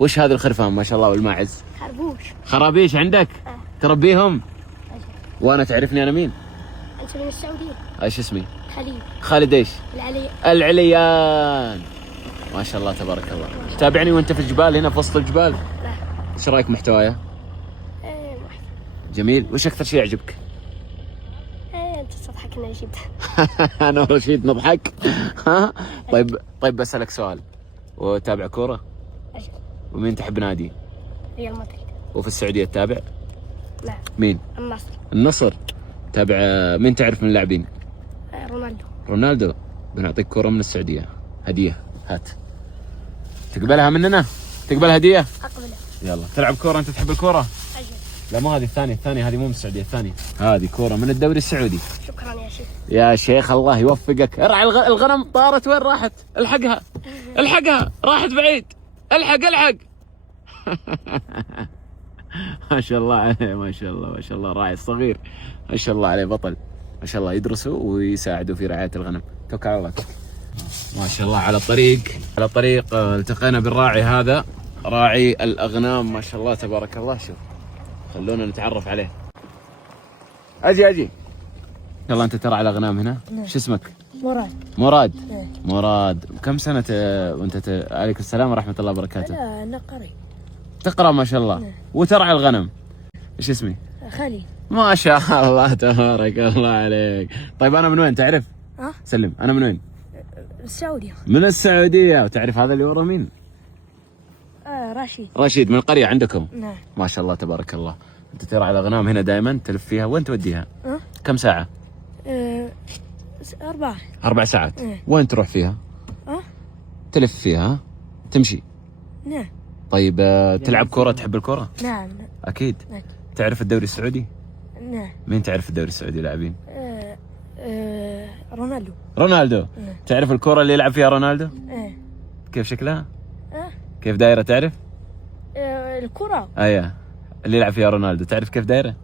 وش هذه الخرفان ما شاء الله والماعز؟ خربوش. خرابيش عندك؟ تربيهم؟ وانا تعرفني انا مين؟ انت من السعوديه. ايش اسمي؟ خليل. خالد ايش؟ العلي. العليان. ما شاء الله تبارك الله. تابعني وانت في الجبال هنا في وسط الجبال؟ لا. ايش رايك محتوايا؟ جميل. وش اكثر شيء يعجبك؟ انت تضحك اني جبت. انا ورشيد نضحك. طيب بسألك سؤال. وتابع كورة؟ اجل. ومين تحب نادي؟ ريال مدريد. وفي السعودية تتابع؟ لا. مين؟ النصر. النصر. تابع مين تعرف من اللاعبين؟ رونالدو. رونالدو. بنعطيك كورة من السعودية هدية. هات. تقبلها مننا؟ تقبل هدية؟ اقبله. يلا تلعب كورة. انت تحب الكورة؟ اجل. لا مو هذه الثانية هذه مو من السعودية الثانية. هذه كورة من الدوري السعودي. شكرا يا شيخ. يا شيخ الله يوفقك. ارعى الغنم طارت وين راحت؟ الحقها الحقها راحت بعيد. الحق. ما شاء الله عليه ما شاء الله راعي الصغير ما شاء الله عليه بطل ما شاء الله. يدرسوا ويساعدوا في رعاية الغنم. توكل على الله. ما شاء الله. على الطريق التقينا بالراعي هذا راعي الأغنام ما شاء الله تبارك الله. شوف خلونا نتعرف عليه. أجي يلا. أنت ترعى الأغنام هنا؟ شو اسمك؟ مراد. مراد. كم سنة وأنت عليك السلام ورحمة الله وبركاته. أنا قري. تقرأ ما شاء الله. وترعى الغنم. إيش اسمي؟ خليل. ما شاء الله تبارك الله عليك. طيب أنا من وين تعرف؟ سلم. أنا من وين؟ السعودية. من السعودية. وتعرف هذا اللي ورا مين؟ رشيد من القرية عندكم؟ نعم. ما شاء الله تبارك الله. أنت ترعى الأغنام هنا دائما تلف فيها. وين توديها؟ كم ساعة؟ 4 ساعات. وين تروح فيها؟ تلف فيها تمشي؟ نعم. طيب تلعب كرة؟ تحب الكرة؟ نعم. أكيد. تعرف الدوري السعودي؟ نعم. مين تعرف الدوري السعودي لاعبين؟ رونالدو. تعرف الكرة اللي يلعب فيها رونالدو؟ كيف شكلها؟ كيف دايرة تعرف؟ الكرة. ايوه اللي يلعب فيها رونالدو تعرف كيف دايرة؟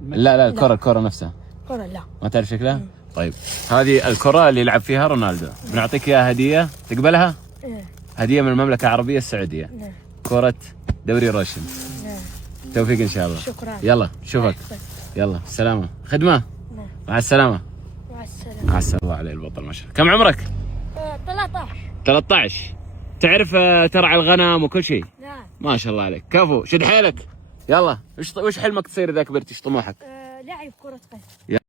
لا الكرة نفسها. كرة لا. ما تعرف شكلها؟ طيب هذه الكرة اللي يلعب فيها رونالدو. بنعطيك اياها هدية. تقبلها؟ هدية من المملكة العربية السعودية. كرة دوري روشن. توفيق ان شاء الله. شكرا. يلا شوفك. يلا سلامة. خدمة. مع السلامة. مع السلامة عليه البطل ما شاء الله. كم عمرك؟ 13. تعرف ترعى الغنم وكل شيء؟ نعم. ما شاء الله عليك. كفو. شد حيلك. يلا وش حلمك تصير اذا كبرت؟ ايش طموحك؟ لاعب كرة قدم.